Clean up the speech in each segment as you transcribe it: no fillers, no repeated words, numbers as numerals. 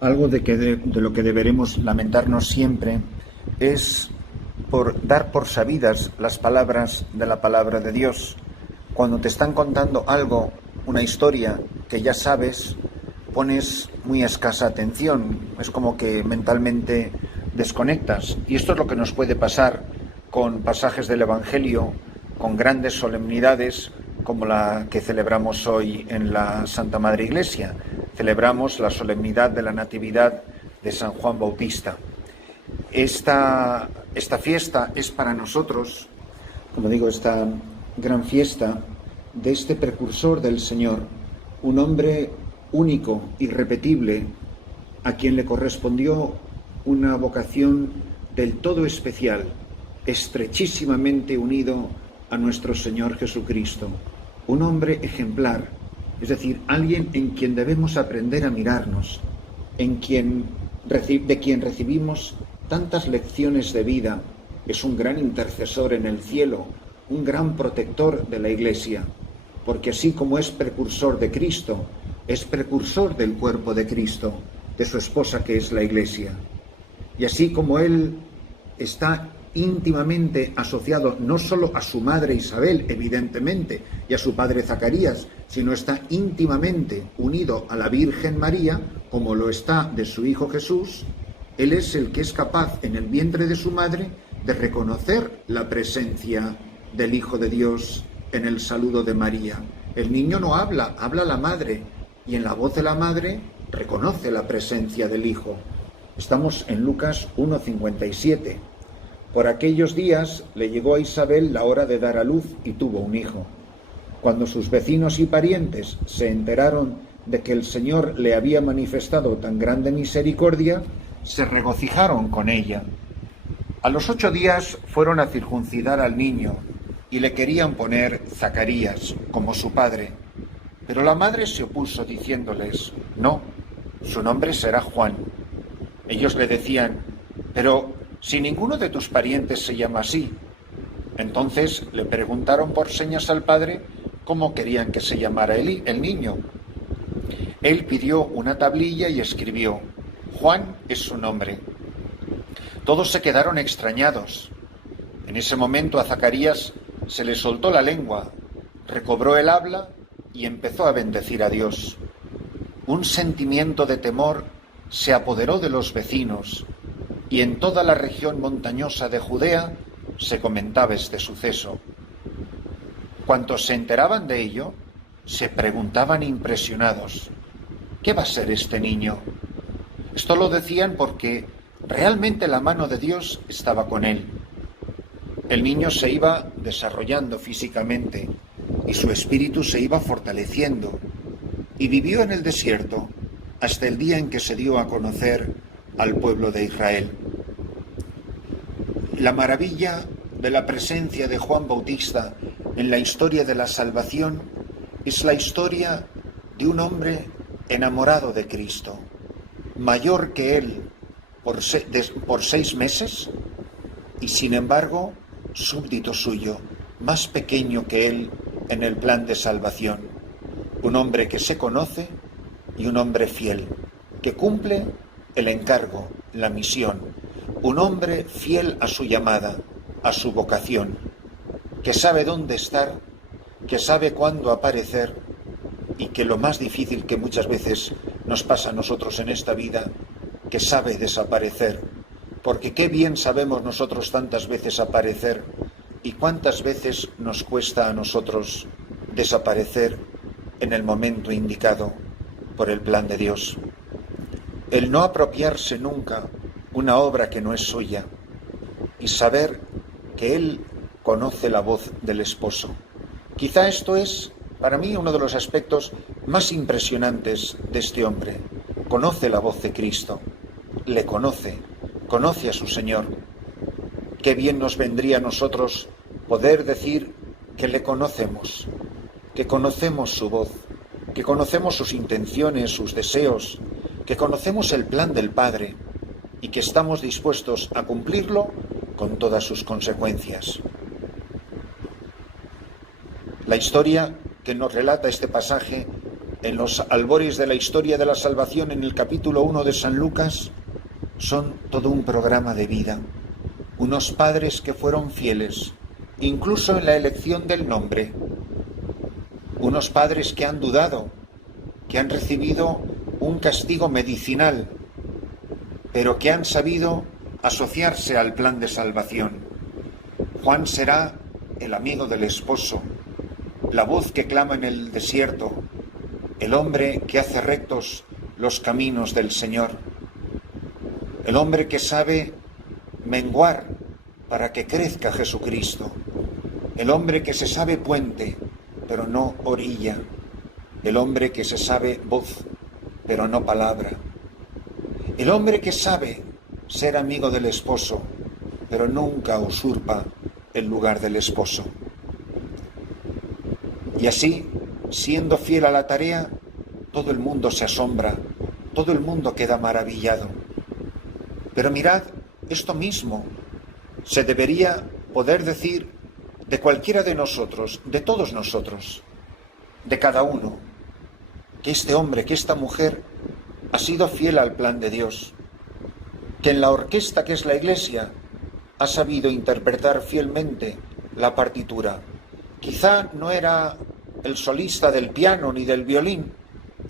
Algo de lo que deberemos lamentarnos siempre es por dar por sabidas las palabras de la palabra de Dios. Cuando te están contando algo, una historia que ya sabes, pones muy escasa atención. Es como que mentalmente desconectas. Y esto es lo que nos puede pasar con pasajes del Evangelio, con grandes solemnidades como la que celebramos hoy en la Santa Madre Iglesia. Celebramos la solemnidad de la Natividad de San Juan Bautista. Esta fiesta es para nosotros, como digo, esta gran fiesta de este precursor del Señor, un hombre único, irrepetible, a quien le correspondió una vocación del todo especial, estrechísimamente unido a nuestro Señor Jesucristo. Un hombre ejemplar, es decir, alguien en quien debemos aprender a mirarnos, de quien recibimos tantas lecciones de vida. Es un gran intercesor en el cielo, un gran protector de la Iglesia, porque así como es precursor de Cristo, es precursor del cuerpo de Cristo, de su esposa que es la Iglesia. Y así como él está íntimamente asociado no solo a su madre Isabel, evidentemente, y a su padre Zacarías, sino está íntimamente unido a la Virgen María, como lo está de su Hijo Jesús. Él es el que es capaz en el vientre de su madre de reconocer la presencia del Hijo de Dios en el saludo de María. El niño no habla, habla la madre, y en la voz de la madre reconoce la presencia del Hijo. Estamos en Lucas 1:57. Por aquellos días le llegó a Isabel la hora de dar a luz y tuvo un hijo. Cuando sus vecinos y parientes se enteraron de que el Señor le había manifestado tan grande misericordia, se regocijaron con ella. A los 8 días fueron a circuncidar al niño y le querían poner Zacarías, como su padre. Pero la madre se opuso diciéndoles: no, su nombre será Juan. Ellos le decían: pero si ninguno de tus parientes se llama así. Entonces le preguntaron por señas al padre cómo querían que se llamara el niño. Él pidió una tablilla y escribió: Juan es su nombre. Todos se quedaron extrañados. En ese momento a Zacarías se le soltó la lengua, recobró el habla y empezó a bendecir a Dios. Un sentimiento de temor se apoderó de los vecinos y en toda la región montañosa de Judea se comentaba este suceso. Cuantos se enteraban de ello, se preguntaban impresionados: ¿qué va a ser este niño? Esto lo decían porque realmente la mano de Dios estaba con él. El niño se iba desarrollando físicamente y su espíritu se iba fortaleciendo, y vivió en el desierto hasta el día en que se dio a conocer al pueblo de Israel. La maravilla de la presencia de Juan Bautista en la historia de la salvación es la historia de un hombre enamorado de Cristo, mayor que él por 6 meses y sin embargo súbdito suyo, más pequeño que él en el plan de salvación. Un hombre que se conoce y un hombre fiel, que cumple el encargo, la misión. Un hombre fiel a su llamada, a su vocación, que sabe dónde estar, que sabe cuándo aparecer y que lo más difícil que muchas veces nos pasa a nosotros en esta vida, que sabe desaparecer. Porque qué bien sabemos nosotros tantas veces aparecer y cuántas veces nos cuesta a nosotros desaparecer en el momento indicado por el plan de Dios. El no apropiarse nunca una obra que no es suya y saber que Él conoce la voz del esposo. Quizá esto es, para mí, uno de los aspectos más impresionantes de este hombre. Conoce la voz de Cristo, le conoce a su Señor. Qué bien nos vendría a nosotros poder decir que le conocemos, que conocemos su voz, que conocemos sus intenciones, sus deseos, que conocemos el plan del Padre y que estamos dispuestos a cumplirlo con todas sus consecuencias. La historia que nos relata este pasaje en los albores de la historia de la salvación en el capítulo 1 de San Lucas, son todo un programa de vida. Unos padres que fueron fieles, incluso en la elección del nombre. Unos padres que han dudado, que han recibido un castigo medicinal, pero que han sabido asociarse al plan de salvación. Juan será el amigo del esposo, la voz que clama en el desierto, el hombre que hace rectos los caminos del Señor, el hombre que sabe menguar para que crezca Jesucristo, el hombre que se sabe puente, pero no orilla, el hombre que se sabe voz, pero no palabra, el hombre que sabe ser amigo del esposo, pero nunca usurpa el lugar del esposo. Y así, siendo fiel a la tarea, todo el mundo se asombra, todo el mundo queda maravillado. Pero mirad, esto mismo se debería poder decir de cualquiera de nosotros, de todos nosotros, de cada uno, que este hombre, que esta mujer ha sido fiel al plan de Dios, que en la orquesta que es la Iglesia ha sabido interpretar fielmente la partitura. Quizá no era el solista del piano ni del violín,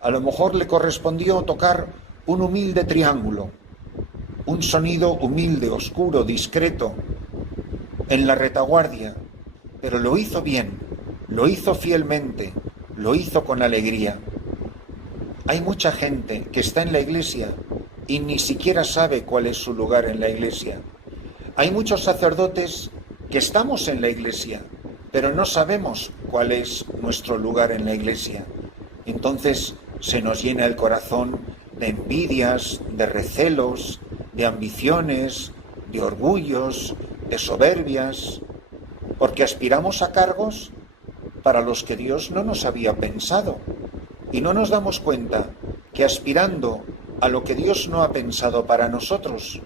a lo mejor le correspondió tocar un humilde triángulo, un sonido humilde, oscuro, discreto, en la retaguardia, pero lo hizo bien, lo hizo fielmente, lo hizo con alegría. Hay mucha gente que está en la Iglesia y ni siquiera sabe cuál es su lugar en la Iglesia. Hay muchos sacerdotes que estamos en la Iglesia, pero no sabemos cuál es nuestro lugar en la Iglesia. Entonces se nos llena el corazón de envidias, de recelos, de ambiciones, de orgullos, de soberbias, porque aspiramos a cargos para los que Dios no nos había pensado. Y no nos damos cuenta que aspirando a lo que Dios no ha pensado para nosotros,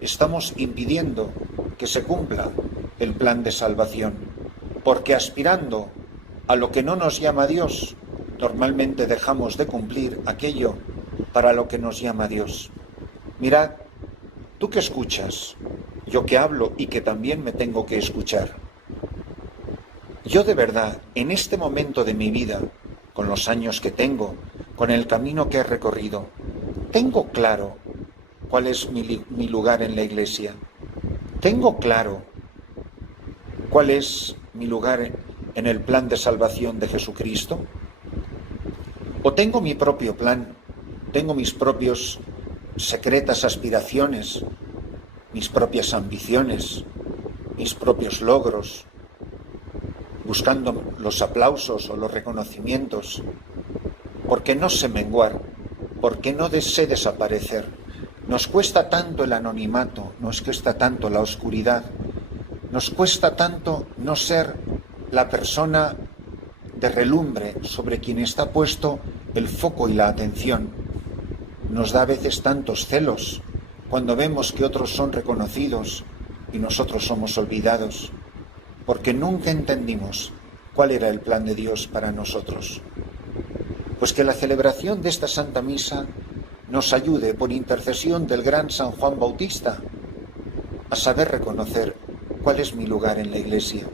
estamos impidiendo que se cumpla el plan de salvación. Porque aspirando a lo que no nos llama Dios, normalmente dejamos de cumplir aquello para lo que nos llama Dios. Mirad, tú que escuchas, yo que hablo y que también me tengo que escuchar. Yo de verdad, en este momento de mi vida, con los años que tengo, con el camino que he recorrido, tengo claro cuál es mi lugar en la Iglesia. Tengo claro cuál es mi lugar en el plan de salvación de Jesucristo. O tengo mi propio plan, tengo mis propios secretas aspiraciones, mis propias ambiciones, mis propios logros, buscando los aplausos o los reconocimientos, porque no sé menguar, porque no sé desaparecer. Nos cuesta tanto el anonimato, nos cuesta tanto la oscuridad, nos cuesta tanto no ser la persona de relumbre sobre quien está puesto el foco y la atención. Nos da a veces tantos celos cuando vemos que otros son reconocidos y nosotros somos olvidados, porque nunca entendimos cuál era el plan de Dios para nosotros. Pues que la celebración de esta Santa Misa nos ayude, por intercesión del gran San Juan Bautista, a saber reconocer cuál es mi lugar en la Iglesia,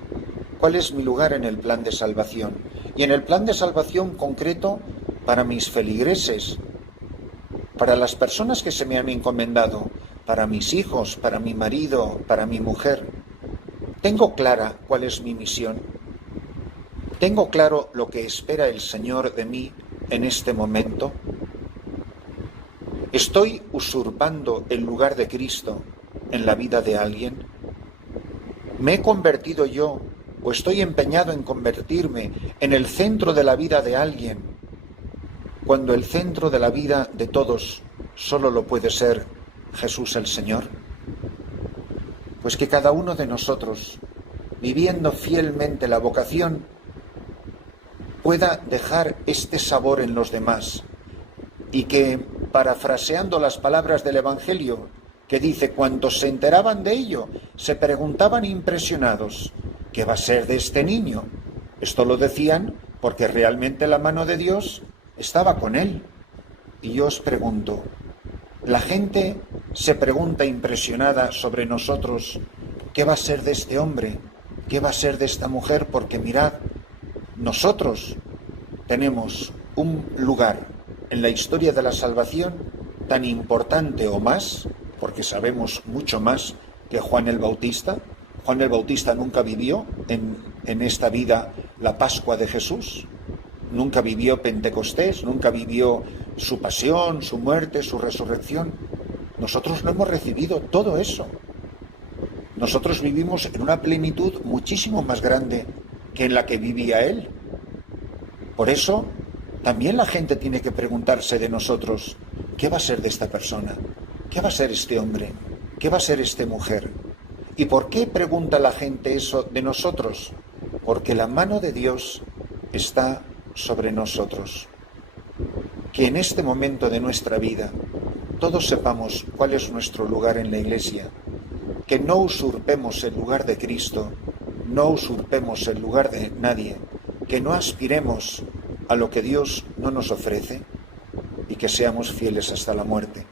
cuál es mi lugar en el plan de salvación, y en el plan de salvación concreto para mis feligreses, para las personas que se me han encomendado, para mis hijos, para mi marido, para mi mujer. Tengo clara cuál es mi misión. Tengo claro lo que espera el Señor de mí en este momento. ¿Estoy usurpando el lugar de Cristo en la vida de alguien? ¿Me he convertido yo o estoy empeñado en convertirme en el centro de la vida de alguien, cuando el centro de la vida de todos solo lo puede ser Jesús el Señor? Pues que cada uno de nosotros, viviendo fielmente la vocación, pueda dejar este sabor en los demás y que, parafraseando las palabras del Evangelio, que dice, cuantos se enteraban de ello, se preguntaban impresionados, ¿qué va a ser de este niño? Esto lo decían porque realmente la mano de Dios estaba con él. Y yo os pregunto, la gente se pregunta impresionada sobre nosotros, ¿qué va a ser de este hombre? ¿Qué va a ser de esta mujer? Porque mirad, nosotros tenemos un lugar en la historia de la salvación tan importante o más, porque sabemos mucho más que Juan el Bautista. Juan el Bautista nunca vivió en esta vida la Pascua de Jesús, nunca vivió Pentecostés, nunca vivió su pasión, su muerte, su resurrección. Nosotros no hemos recibido todo eso. Nosotros vivimos en una plenitud muchísimo más grande que en la que vivía él. Por eso, también la gente tiene que preguntarse de nosotros, ¿qué va a ser de esta persona? ¿Qué va a ser este hombre? ¿Qué va a ser esta mujer? ¿Y por qué pregunta la gente eso de nosotros? Porque la mano de Dios está sobre nosotros. Que en este momento de nuestra vida todos sepamos cuál es nuestro lugar en la Iglesia, que no usurpemos el lugar de Cristo, no usurpemos el lugar de nadie, que no aspiremos a lo que Dios no nos ofrece y que seamos fieles hasta la muerte.